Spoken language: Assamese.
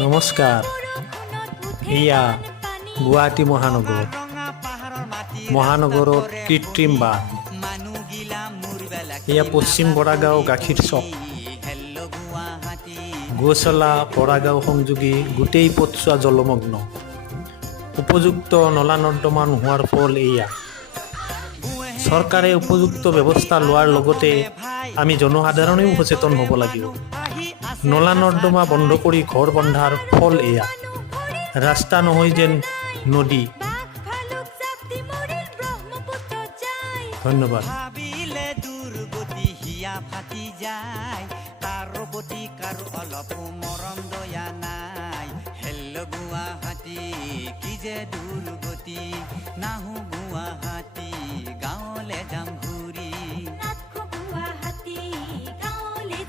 নমস্কাৰ। এয়া গুৱাহাটী মহানগৰত কৃত্ৰিম বাঁহ। এয়া পশ্চিম বৰাগাঁও গাখীৰ চক, গোচলা বৰাগাঁও সংযোগী গোটেই পথছোৱা জলমগ্ন। উপযুক্ত নলা নৰ্দমা নোহোৱাৰ ফল এয়া। চৰকাৰে উপযুক্ত ব্যৱস্থা লোৱাৰ লগতে আমি জনসাধাৰণেও সচেতন হ'ব লাগিব। নলা নৰ্দমা বন্ধ কৰি ঘৰ বন্ধাৰ ফল এয়া। ৰাস্তা নহয় যেন নদী। ধন্যবাদ। অলপ মৰম দয়া নাই। হেল্ল' গুৱাহাটী কি যে দুৰ্গতি, নাহো গুৱাহাটী গাঁৱলে যাম ঘূৰি।